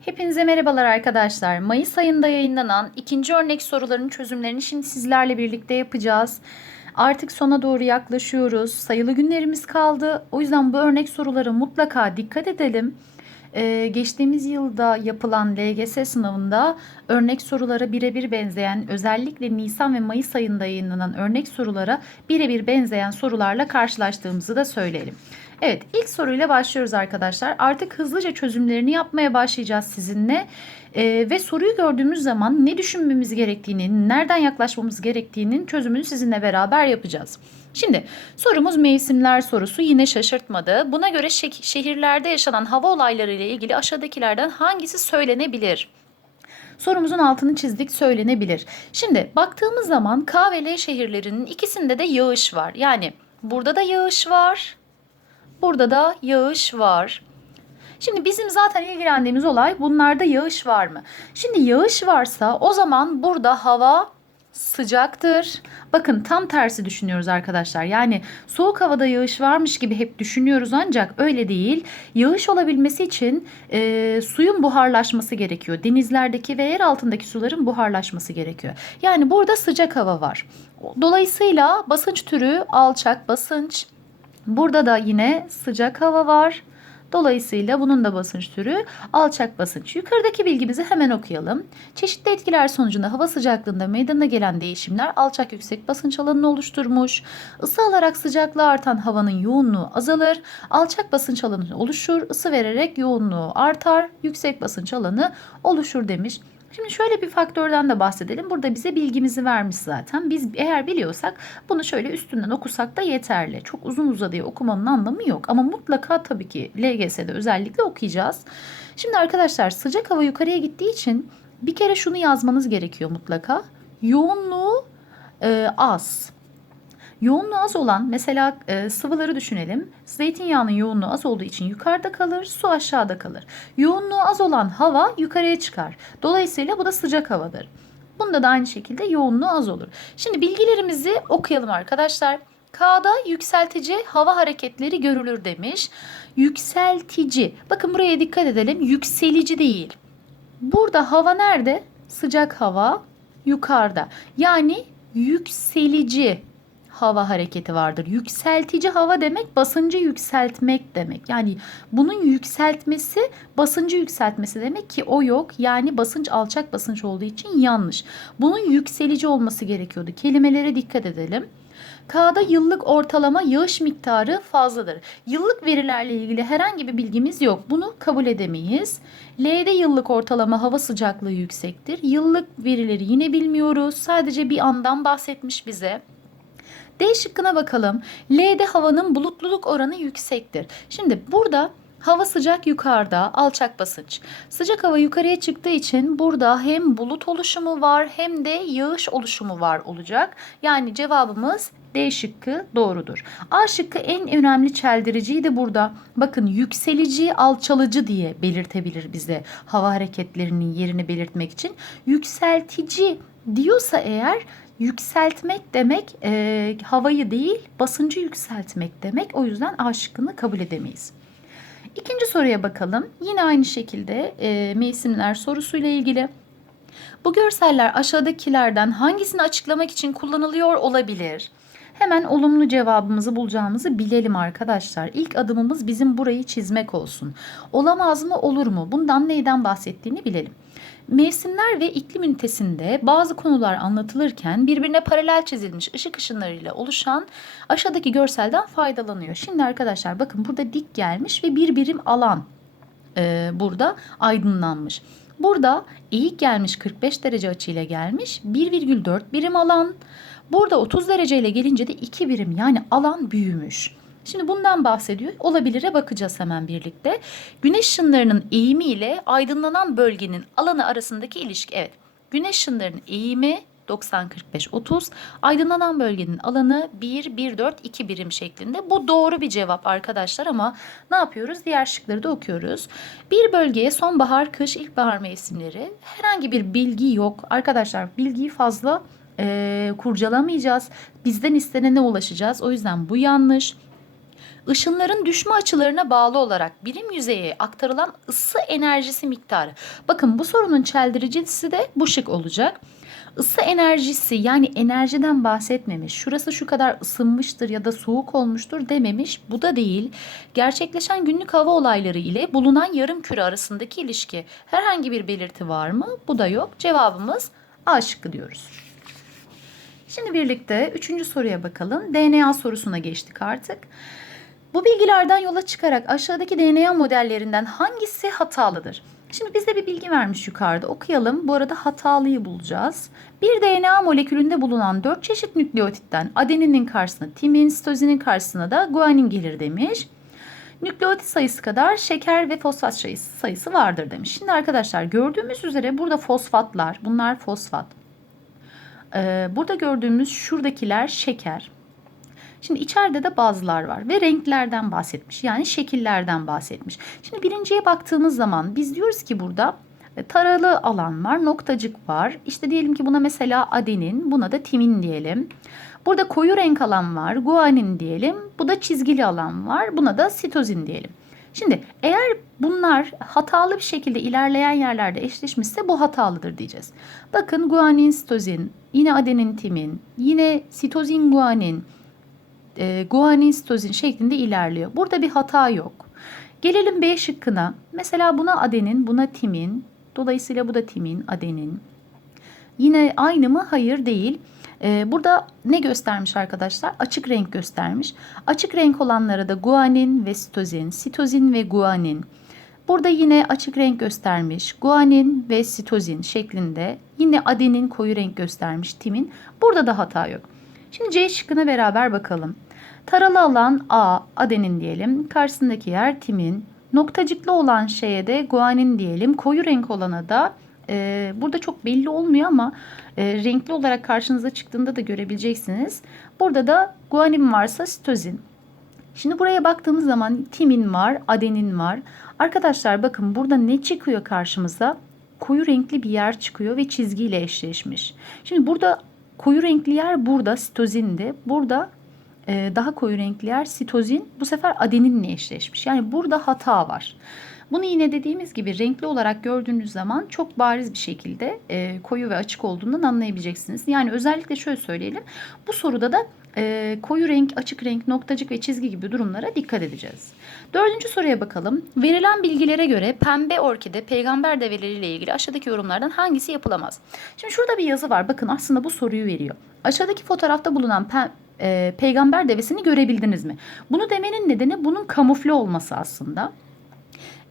Hepinize merhabalar arkadaşlar. Mayıs ayında yayınlanan ikinci örnek soruların çözümlerini şimdi sizlerle birlikte yapacağız. Artık sona doğru yaklaşıyoruz. Sayılı günlerimiz kaldı. O yüzden bu örnek sorulara mutlaka dikkat edelim. Ee, geçtiğimiz yılda yapılan LGS sınavında örnek sorulara birebir benzeyen özellikle Nisan ve Mayıs ayında yayınlanan örnek sorulara birebir benzeyen sorularla karşılaştığımızı da söyleyelim. Evet ilk soruyla başlıyoruz arkadaşlar. Artık hızlıca çözümlerini yapmaya başlayacağız sizinle. Ee, ve soruyu gördüğümüz zaman ne düşünmemiz gerektiğini, nereden yaklaşmamız gerektiğinin çözümünü sizinle beraber yapacağız. Şimdi sorumuz mevsimler sorusu yine şaşırtmadı. Buna göre şe- şehirlerde yaşanan hava olayları ile ilgili aşağıdakilerden hangisi söylenebilir? Sorumuzun altını çizdik söylenebilir. Şimdi baktığımız zaman K ve L şehirlerinin ikisinde de yağış var. Yani burada da yağış var. Burada da yağış var. Şimdi bizim zaten ilgilendiğimiz olay bunlarda yağış var mı? Şimdi yağış varsa o zaman burada hava sıcaktır. Bakın tam tersi düşünüyoruz arkadaşlar. Yani soğuk havada yağış varmış gibi hep düşünüyoruz ancak öyle değil. Yağış olabilmesi için e, suyun buharlaşması gerekiyor. Denizlerdeki ve yer altındaki suların buharlaşması gerekiyor. Yani burada sıcak hava var. Dolayısıyla basınç türü alçak basınç. Burada da yine sıcak hava var. Dolayısıyla bunun da basınç türü alçak basınç. Yukarıdaki bilgimizi hemen okuyalım. Çeşitli etkiler sonucunda hava sıcaklığında meydana gelen değişimler alçak yüksek basınç alanını oluşturmuş. Isı alarak sıcaklığı artan havanın yoğunluğu azalır. Alçak basınç alanı oluşur. Isı vererek yoğunluğu artar. Yüksek basınç alanı oluşur demiş. Şimdi şöyle bir faktörden de bahsedelim. Burada bize bilgimizi vermiş zaten. Biz eğer biliyorsak bunu şöyle üstünden okusak da yeterli. Çok uzun uzadıya okumanın anlamı yok. Ama mutlaka tabii ki LGS'de özellikle okuyacağız. Şimdi arkadaşlar sıcak hava yukarıya gittiği için bir kere şunu yazmanız gerekiyor mutlaka. Yoğunluğu e, az. Yoğunluğu az olan mesela e, sıvıları düşünelim. Zeytinyağının yoğunluğu az olduğu için yukarıda kalır, su aşağıda kalır. Yoğunluğu az olan hava yukarıya çıkar. Dolayısıyla bu da sıcak havadır. Bunda da aynı şekilde yoğunluğu az olur. Şimdi bilgilerimizi okuyalım arkadaşlar. K'da yükseltici hava hareketleri görülür demiş. Yükseltici. Bakın buraya dikkat edelim. Yükselici değil. Burada hava nerede? Sıcak hava yukarıda. Yani yükselici hava hareketi vardır. Yükseltici hava demek basıncı yükseltmek demek. Yani bunun yükseltmesi basıncı yükseltmesi demek ki o yok. Yani basınç alçak basınç olduğu için yanlış. Bunun yükselici olması gerekiyordu. Kelimelere dikkat edelim. K'da yıllık ortalama yağış miktarı fazladır. Yıllık verilerle ilgili herhangi bir bilgimiz yok. Bunu kabul edemeyiz. L'de yıllık ortalama hava sıcaklığı yüksektir. Yıllık verileri yine bilmiyoruz. Sadece bir andan bahsetmiş bize. D şıkkına bakalım. L'de havanın bulutluluk oranı yüksektir. Şimdi burada hava sıcak yukarıda, alçak basınç. Sıcak hava yukarıya çıktığı için burada hem bulut oluşumu var hem de yağış oluşumu var olacak. Yani cevabımız D şıkkı doğrudur. A şıkkı en önemli çeldiriciyi de burada. Bakın yükselici, alçalıcı diye belirtebilir bize hava hareketlerinin yerini belirtmek için. Yükseltici diyorsa eğer yükseltmek demek e, havayı değil basıncı yükseltmek demek. O yüzden A kabul edemeyiz. İkinci soruya bakalım. Yine aynı şekilde e, mevsimler sorusuyla ilgili. Bu görseller aşağıdakilerden hangisini açıklamak için kullanılıyor olabilir? Hemen olumlu cevabımızı bulacağımızı bilelim arkadaşlar. İlk adımımız bizim burayı çizmek olsun. Olamaz mı olur mu? Bundan neyden bahsettiğini bilelim. Mevsimler ve iklim ünitesinde bazı konular anlatılırken birbirine paralel çizilmiş ışık ışınlarıyla oluşan aşağıdaki görselden faydalanıyor. Şimdi arkadaşlar bakın burada dik gelmiş ve bir birim alan e, burada aydınlanmış. Burada eğik gelmiş 45 derece açıyla gelmiş 1,4 birim alan. Burada 30 dereceyle gelince de 2 birim yani alan büyümüş. Şimdi bundan bahsediyor. Olabilire bakacağız hemen birlikte. Güneş ışınlarının eğimi ile aydınlanan bölgenin alanı arasındaki ilişki. Evet. Güneş ışınlarının eğimi 90 45 30 aydınlanan bölgenin alanı 1 1 4 2 birim şeklinde. Bu doğru bir cevap arkadaşlar ama ne yapıyoruz? Diğer şıkları da okuyoruz. Bir bölgeye sonbahar, kış, ilkbahar mevsimleri herhangi bir bilgi yok. Arkadaşlar bilgiyi fazla e, kurcalamayacağız. Bizden istenene ulaşacağız. O yüzden bu yanlış. Işınların düşme açılarına bağlı olarak birim yüzeye aktarılan ısı enerjisi miktarı. Bakın bu sorunun çeldiricisi de bu şık olacak. Isı enerjisi yani enerjiden bahsetmemiş. Şurası şu kadar ısınmıştır ya da soğuk olmuştur dememiş. Bu da değil. Gerçekleşen günlük hava olayları ile bulunan yarım küre arasındaki ilişki. Herhangi bir belirti var mı? Bu da yok. Cevabımız A şıkkı diyoruz. Şimdi birlikte üçüncü soruya bakalım. DNA sorusuna geçtik artık. Bu bilgilerden yola çıkarak aşağıdaki DNA modellerinden hangisi hatalıdır? Şimdi bize bir bilgi vermiş yukarıda. Okuyalım. Bu arada hatalıyı bulacağız. Bir DNA molekülünde bulunan 4 çeşit nükleotitten adeninin karşısına timin, sitozinin karşısına da guanin gelir demiş. Nükleotit sayısı kadar şeker ve fosfat sayısı, sayısı vardır demiş. Şimdi arkadaşlar gördüğümüz üzere burada fosfatlar, bunlar fosfat. Ee, burada gördüğümüz şuradakiler şeker. Şimdi içeride de bazılar var ve renklerden bahsetmiş. Yani şekillerden bahsetmiş. Şimdi birinciye baktığımız zaman biz diyoruz ki burada e, taralı alan var, noktacık var. İşte diyelim ki buna mesela adenin, buna da timin diyelim. Burada koyu renk alan var, guanin diyelim. Bu da çizgili alan var, buna da sitozin diyelim. Şimdi eğer bunlar hatalı bir şekilde ilerleyen yerlerde eşleşmişse bu hatalıdır diyeceğiz. Bakın guanin, sitozin, yine adenin, timin, yine sitozin, guanin, e, guanin, sitozin şeklinde ilerliyor. Burada bir hata yok. Gelelim B şıkkına. Mesela buna adenin, buna timin. Dolayısıyla bu da timin, adenin. Yine aynı mı? Hayır değil. Ee, burada ne göstermiş arkadaşlar? Açık renk göstermiş. Açık renk olanlara da guanin ve sitozin, sitozin ve guanin. Burada yine açık renk göstermiş. Guanin ve sitozin şeklinde. Yine adenin koyu renk göstermiş. Timin. Burada da hata yok. Şimdi C şıkkına beraber bakalım. Taralı alan A, adenin diyelim. Karşısındaki yer timin. Noktacıklı olan şeye de guanin diyelim. Koyu renk olana da e, burada çok belli olmuyor ama e, renkli olarak karşınıza çıktığında da görebileceksiniz. Burada da guanin varsa sitozin. Şimdi buraya baktığımız zaman timin var, adenin var. Arkadaşlar bakın burada ne çıkıyor karşımıza? Koyu renkli bir yer çıkıyor ve çizgiyle eşleşmiş. Şimdi burada koyu renkli yer burada sitozindi. Burada daha koyu renkli yer sitozin bu sefer adeninle eşleşmiş. Yani burada hata var. Bunu yine dediğimiz gibi renkli olarak gördüğünüz zaman çok bariz bir şekilde e, koyu ve açık olduğundan anlayabileceksiniz. Yani özellikle şöyle söyleyelim. Bu soruda da e, koyu renk, açık renk, noktacık ve çizgi gibi durumlara dikkat edeceğiz. Dördüncü soruya bakalım. Verilen bilgilere göre pembe orkide peygamber develeriyle ilgili aşağıdaki yorumlardan hangisi yapılamaz? Şimdi şurada bir yazı var. Bakın aslında bu soruyu veriyor. Aşağıdaki fotoğrafta bulunan e, peygamber devesini görebildiniz mi? Bunu demenin nedeni bunun kamufle olması aslında.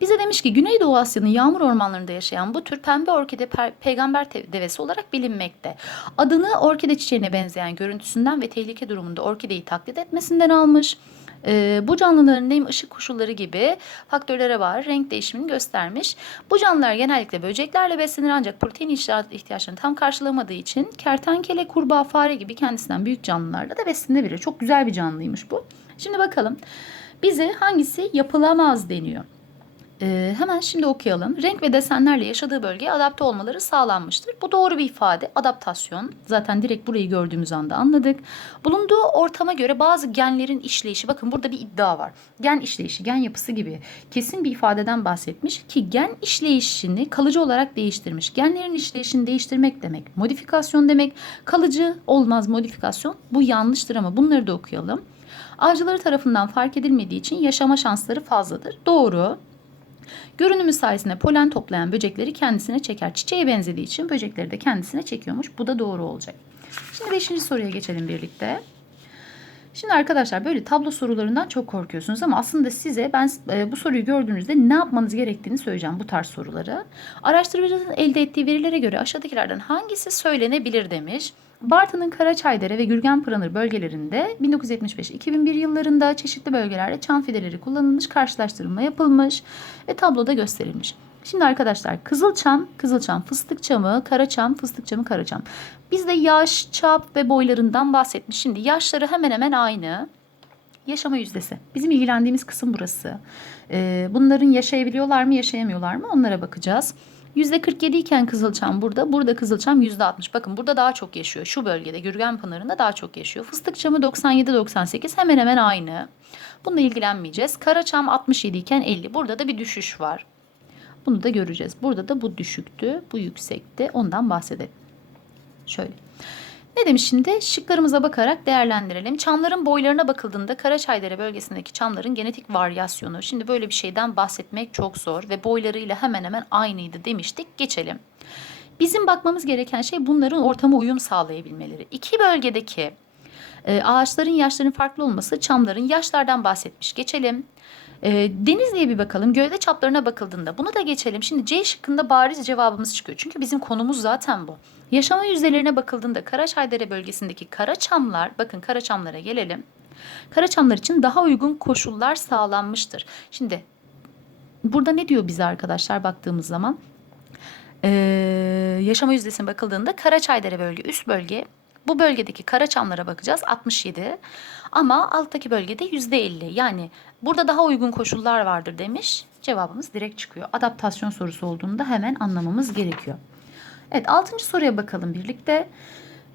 Bize demiş ki Güneydoğu Asya'nın yağmur ormanlarında yaşayan bu tür pembe orkide pe- peygamber devesi olarak bilinmekte. Adını orkide çiçeğine benzeyen görüntüsünden ve tehlike durumunda orkideyi taklit etmesinden almış. Ee, bu canlıların nem ışık koşulları gibi faktörlere bağlı renk değişimini göstermiş. Bu canlılar genellikle böceklerle beslenir ancak protein ihtiyaç- ihtiyaçlarını tam karşılamadığı için kertenkele, kurbağa, fare gibi kendisinden büyük canlılarla da beslenebilir. Çok güzel bir canlıymış bu. Şimdi bakalım bize hangisi yapılamaz deniyor. Ee, hemen şimdi okuyalım. Renk ve desenlerle yaşadığı bölgeye adapte olmaları sağlanmıştır. Bu doğru bir ifade. Adaptasyon. Zaten direkt burayı gördüğümüz anda anladık. Bulunduğu ortama göre bazı genlerin işleyişi. Bakın burada bir iddia var. Gen işleyişi, gen yapısı gibi kesin bir ifadeden bahsetmiş ki gen işleyişini kalıcı olarak değiştirmiş. Genlerin işleyişini değiştirmek demek. Modifikasyon demek. Kalıcı olmaz modifikasyon. Bu yanlıştır ama bunları da okuyalım. Avcıları tarafından fark edilmediği için yaşama şansları fazladır. Doğru. Görünümü sayesinde polen toplayan böcekleri kendisine çeker. Çiçeğe benzediği için böcekleri de kendisine çekiyormuş. Bu da doğru olacak. Şimdi beşinci soruya geçelim birlikte. Şimdi arkadaşlar böyle tablo sorularından çok korkuyorsunuz ama aslında size ben e, bu soruyu gördüğünüzde ne yapmanız gerektiğini söyleyeceğim bu tarz soruları. Araştırmacının elde ettiği verilere göre aşağıdakilerden hangisi söylenebilir demiş. Bartın'ın Karaçaydere ve Gürgenpınarı bölgelerinde 1975-2001 yıllarında çeşitli bölgelerde çam fideleri kullanılmış, karşılaştırma yapılmış ve tabloda gösterilmiş. Şimdi arkadaşlar kızılçam, kızılçam, fıstık çamı, karaçam, fıstık çamı, karaçam. Bizde yaş, çap ve boylarından bahsetmiş. Şimdi yaşları hemen hemen aynı. Yaşama yüzdesi. Bizim ilgilendiğimiz kısım burası. Ee, bunların yaşayabiliyorlar mı, yaşayamıyorlar mı onlara bakacağız. %47 iken Kızılçam burada. Burada Kızılçam %60. Bakın burada daha çok yaşıyor. Şu bölgede Gürgen Pınarı'nda daha çok yaşıyor. Fıstıkçamı 97-98 hemen hemen aynı. Bununla ilgilenmeyeceğiz. Karaçam 67 iken 50. Burada da bir düşüş var. Bunu da göreceğiz. Burada da bu düşüktü, bu yüksekti. Ondan bahsedelim. Şöyle. Ne demiş şimdi? Şıklarımıza bakarak değerlendirelim. Çamların boylarına bakıldığında Karaçaydere bölgesindeki çamların genetik varyasyonu. Şimdi böyle bir şeyden bahsetmek çok zor ve boylarıyla hemen hemen aynıydı demiştik. Geçelim. Bizim bakmamız gereken şey bunların ortama uyum sağlayabilmeleri. İki bölgedeki e, ağaçların yaşlarının farklı olması, çamların yaşlardan bahsetmiş. Geçelim. E, Denizli'ye bir bakalım. Gövde çaplarına bakıldığında bunu da geçelim. Şimdi C şıkkında bariz cevabımız çıkıyor. Çünkü bizim konumuz zaten bu. Yaşama yüzdelerine bakıldığında Karaçaydere bölgesindeki karaçamlar, bakın karaçamlara gelelim. Karaçamlar için daha uygun koşullar sağlanmıştır. Şimdi burada ne diyor bize arkadaşlar baktığımız zaman? Ee, yaşama yüzdesine bakıldığında Karaçaydere bölge üst bölge bu bölgedeki karaçamlara bakacağız 67 ama alttaki bölgede %50 yani burada daha uygun koşullar vardır demiş cevabımız direkt çıkıyor. Adaptasyon sorusu olduğunda hemen anlamamız gerekiyor. Evet altıncı soruya bakalım birlikte.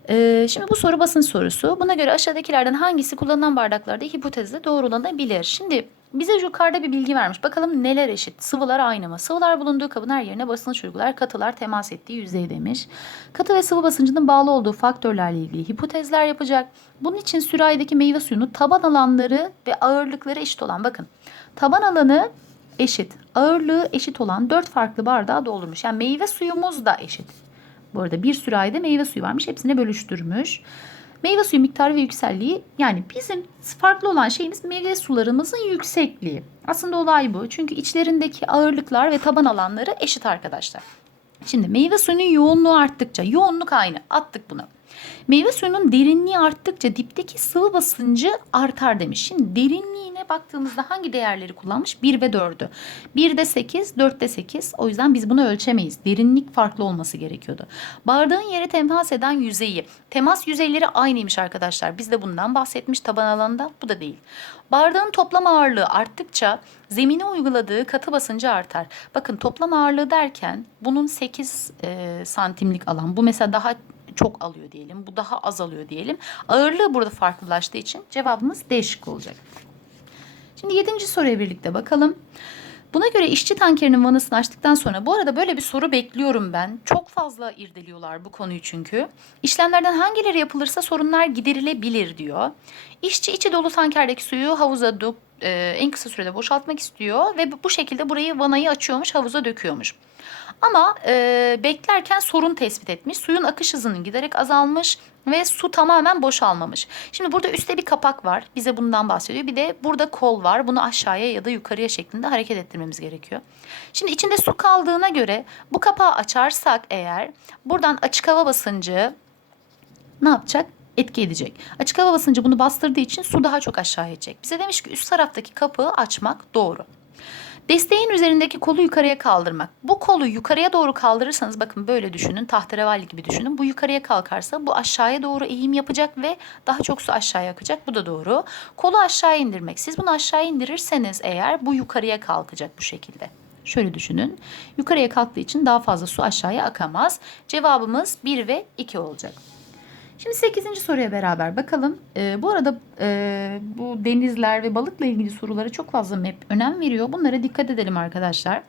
Ee, şimdi bu soru basın sorusu. Buna göre aşağıdakilerden hangisi kullanılan bardaklarda hipotezle doğrulanabilir? Şimdi bize yukarıda bir bilgi vermiş. Bakalım neler eşit? Sıvılar aynı mı? Sıvılar bulunduğu kabın her yerine basınç uygular. Katılar temas ettiği yüzey demiş. Katı ve sıvı basıncının bağlı olduğu faktörlerle ilgili hipotezler yapacak. Bunun için sürahideki meyve suyunu taban alanları ve ağırlıkları eşit olan bakın. Taban alanı eşit, ağırlığı eşit olan dört farklı bardağa doldurmuş. Yani meyve suyumuz da eşit. Bu arada bir sürahide meyve suyu varmış. Hepsine bölüştürmüş. Meyve suyu miktarı ve yükselliği yani bizim farklı olan şeyimiz meyve sularımızın yüksekliği. Aslında olay bu. Çünkü içlerindeki ağırlıklar ve taban alanları eşit arkadaşlar. Şimdi meyve suyunun yoğunluğu arttıkça yoğunluk aynı attık bunu. Meyve suyunun derinliği arttıkça dipteki sıvı basıncı artar demiş. Şimdi derinliğine baktığımızda hangi değerleri kullanmış? 1 ve 4'ü. 1'de 8, 4'te 8. O yüzden biz bunu ölçemeyiz. Derinlik farklı olması gerekiyordu. Bardağın yere temas eden yüzeyi. Temas yüzeyleri aynıymış arkadaşlar. Biz de bundan bahsetmiş taban alanında. Bu da değil. Bardağın toplam ağırlığı arttıkça zemine uyguladığı katı basıncı artar. Bakın toplam ağırlığı derken bunun 8 e, santimlik alan. Bu mesela daha çok alıyor diyelim. Bu daha az alıyor diyelim. Ağırlığı burada farklılaştığı için cevabımız D şıkkı olacak. Şimdi yedinci soruya birlikte bakalım. Buna göre işçi tankerinin vanasını açtıktan sonra bu arada böyle bir soru bekliyorum ben. Çok fazla irdeliyorlar bu konuyu çünkü. İşlemlerden hangileri yapılırsa sorunlar giderilebilir diyor. İşçi içi dolu tankerdeki suyu havuza dök, e, en kısa sürede boşaltmak istiyor ve bu şekilde burayı vanayı açıyormuş havuza döküyormuş. Ama e, beklerken sorun tespit etmiş. Suyun akış hızının giderek azalmış ve su tamamen boşalmamış. Şimdi burada üstte bir kapak var. Bize bundan bahsediyor. Bir de burada kol var. Bunu aşağıya ya da yukarıya şeklinde hareket ettirmemiz gerekiyor. Şimdi içinde su kaldığına göre bu kapağı açarsak eğer buradan açık hava basıncı ne yapacak? etki edecek. Açık hava basıncı bunu bastırdığı için su daha çok aşağı edecek. Bize demiş ki üst taraftaki kapağı açmak doğru. Desteğin üzerindeki kolu yukarıya kaldırmak. Bu kolu yukarıya doğru kaldırırsanız bakın böyle düşünün. Tahterevalli gibi düşünün. Bu yukarıya kalkarsa bu aşağıya doğru eğim yapacak ve daha çok su aşağıya akacak. Bu da doğru. Kolu aşağı indirmek. Siz bunu aşağı indirirseniz eğer bu yukarıya kalkacak bu şekilde. Şöyle düşünün. Yukarıya kalktığı için daha fazla su aşağıya akamaz. Cevabımız 1 ve 2 olacak. Şimdi 8. soruya beraber bakalım. Ee, bu arada e, bu denizler ve balıkla ilgili sorulara çok fazla map önem veriyor. Bunlara dikkat edelim arkadaşlar.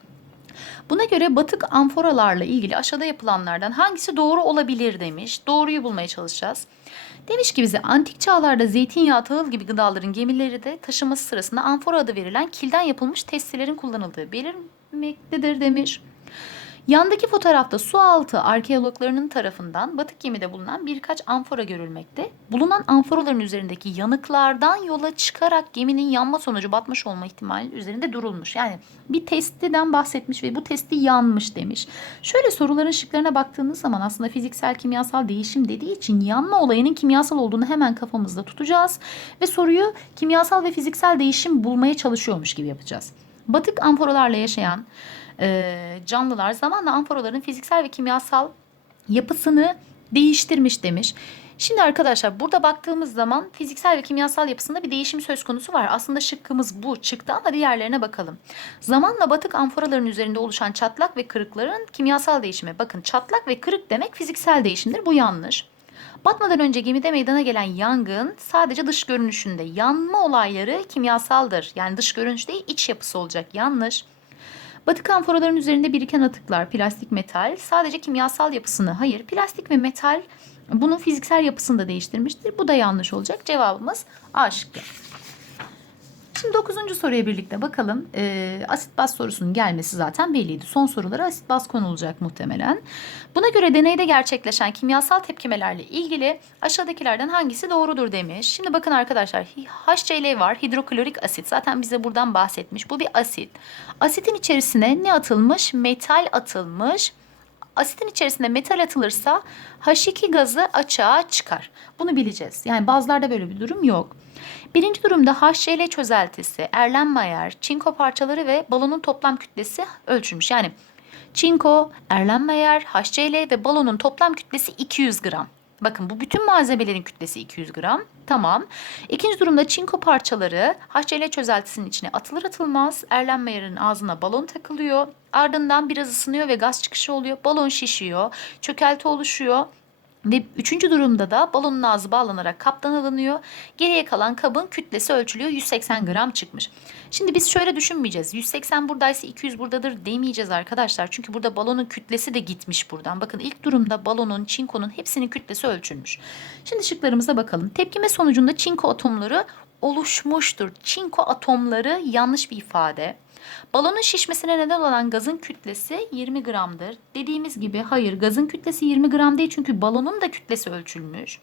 Buna göre batık amforalarla ilgili aşağıda yapılanlardan hangisi doğru olabilir demiş. Doğruyu bulmaya çalışacağız. Demiş ki bize antik çağlarda zeytinyağı, tahıl gibi gıdaların gemileri de taşıması sırasında amfora adı verilen kilden yapılmış testilerin kullanıldığı belirmektedir demiş. Yandaki fotoğrafta su altı arkeologlarının tarafından batık gemide bulunan birkaç amfora görülmekte. Bulunan amforaların üzerindeki yanıklardan yola çıkarak geminin yanma sonucu batmış olma ihtimali üzerinde durulmuş. Yani bir testiden bahsetmiş ve bu testi yanmış demiş. Şöyle soruların şıklarına baktığınız zaman aslında fiziksel kimyasal değişim dediği için yanma olayının kimyasal olduğunu hemen kafamızda tutacağız. Ve soruyu kimyasal ve fiziksel değişim bulmaya çalışıyormuş gibi yapacağız. Batık amforalarla yaşayan e, canlılar zamanla amforaların fiziksel ve kimyasal yapısını değiştirmiş demiş. Şimdi arkadaşlar burada baktığımız zaman fiziksel ve kimyasal yapısında bir değişim söz konusu var. Aslında şıkkımız bu çıktı ama diğerlerine bakalım. Zamanla batık amforaların üzerinde oluşan çatlak ve kırıkların kimyasal değişimi. Bakın çatlak ve kırık demek fiziksel değişimdir. Bu yanlış. Batmadan önce gemide meydana gelen yangın sadece dış görünüşünde. Yanma olayları kimyasaldır. Yani dış görünüş değil iç yapısı olacak. Yanlış. Batık amforaların üzerinde biriken atıklar, plastik metal sadece kimyasal yapısını, hayır plastik ve metal bunun fiziksel yapısını da değiştirmiştir. Bu da yanlış olacak. Cevabımız A şıkkı. Şimdi 9. soruya birlikte bakalım. Ee, asit baz sorusunun gelmesi zaten belliydi. Son sorulara asit baz konulacak muhtemelen. Buna göre deneyde gerçekleşen kimyasal tepkimelerle ilgili aşağıdakilerden hangisi doğrudur demiş. Şimdi bakın arkadaşlar HCl var hidroklorik asit. Zaten bize buradan bahsetmiş. Bu bir asit. Asitin içerisine ne atılmış? Metal atılmış. Asitin içerisinde metal atılırsa H2 gazı açığa çıkar. Bunu bileceğiz. Yani bazılarda böyle bir durum yok. Birinci durumda HCl çözeltisi, Erlenmeyer, çinko parçaları ve balonun toplam kütlesi ölçülmüş. Yani çinko, Erlenmeyer, HCl ve balonun toplam kütlesi 200 gram. Bakın bu bütün malzemelerin kütlesi 200 gram. Tamam. İkinci durumda çinko parçaları HCl çözeltisinin içine atılır atılmaz Erlenmeyer'in ağzına balon takılıyor. Ardından biraz ısınıyor ve gaz çıkışı oluyor. Balon şişiyor. Çökelti oluşuyor. Ve üçüncü durumda da balonun ağzı bağlanarak kaptan alınıyor. Geriye kalan kabın kütlesi ölçülüyor. 180 gram çıkmış. Şimdi biz şöyle düşünmeyeceğiz. 180 buradaysa 200 buradadır demeyeceğiz arkadaşlar. Çünkü burada balonun kütlesi de gitmiş buradan. Bakın ilk durumda balonun, çinkonun hepsinin kütlesi ölçülmüş. Şimdi şıklarımıza bakalım. Tepkime sonucunda çinko atomları oluşmuştur. Çinko atomları yanlış bir ifade. Balonun şişmesine neden olan gazın kütlesi 20 gramdır. Dediğimiz gibi hayır gazın kütlesi 20 gram değil çünkü balonun da kütlesi ölçülmüş.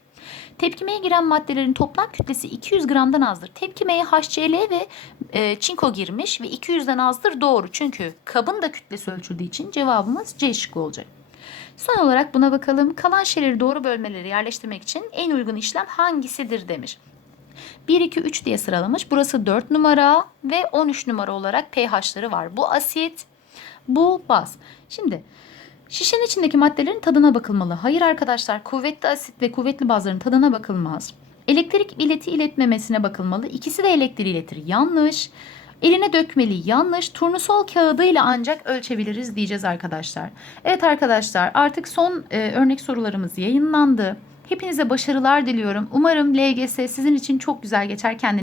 Tepkimeye giren maddelerin toplam kütlesi 200 gramdan azdır. Tepkimeye HCl ve e, çinko girmiş ve 200'den azdır doğru. Çünkü kabın da kütlesi ölçüldüğü için cevabımız C şıkkı olacak. Son olarak buna bakalım. Kalan şeyleri doğru bölmeleri yerleştirmek için en uygun işlem hangisidir demiş. 1, 2, 3 diye sıralamış. Burası 4 numara ve 13 numara olarak pH'ları var. Bu asit, bu baz. Şimdi şişenin içindeki maddelerin tadına bakılmalı. Hayır arkadaşlar kuvvetli asit ve kuvvetli bazların tadına bakılmaz. Elektrik ileti iletmemesine bakılmalı. İkisi de elektriği iletir. Yanlış. Eline dökmeli yanlış. Turnusol kağıdıyla ancak ölçebiliriz diyeceğiz arkadaşlar. Evet arkadaşlar artık son e, örnek sorularımız yayınlandı. Hepinize başarılar diliyorum. Umarım LGS sizin için çok güzel geçer. Kendinize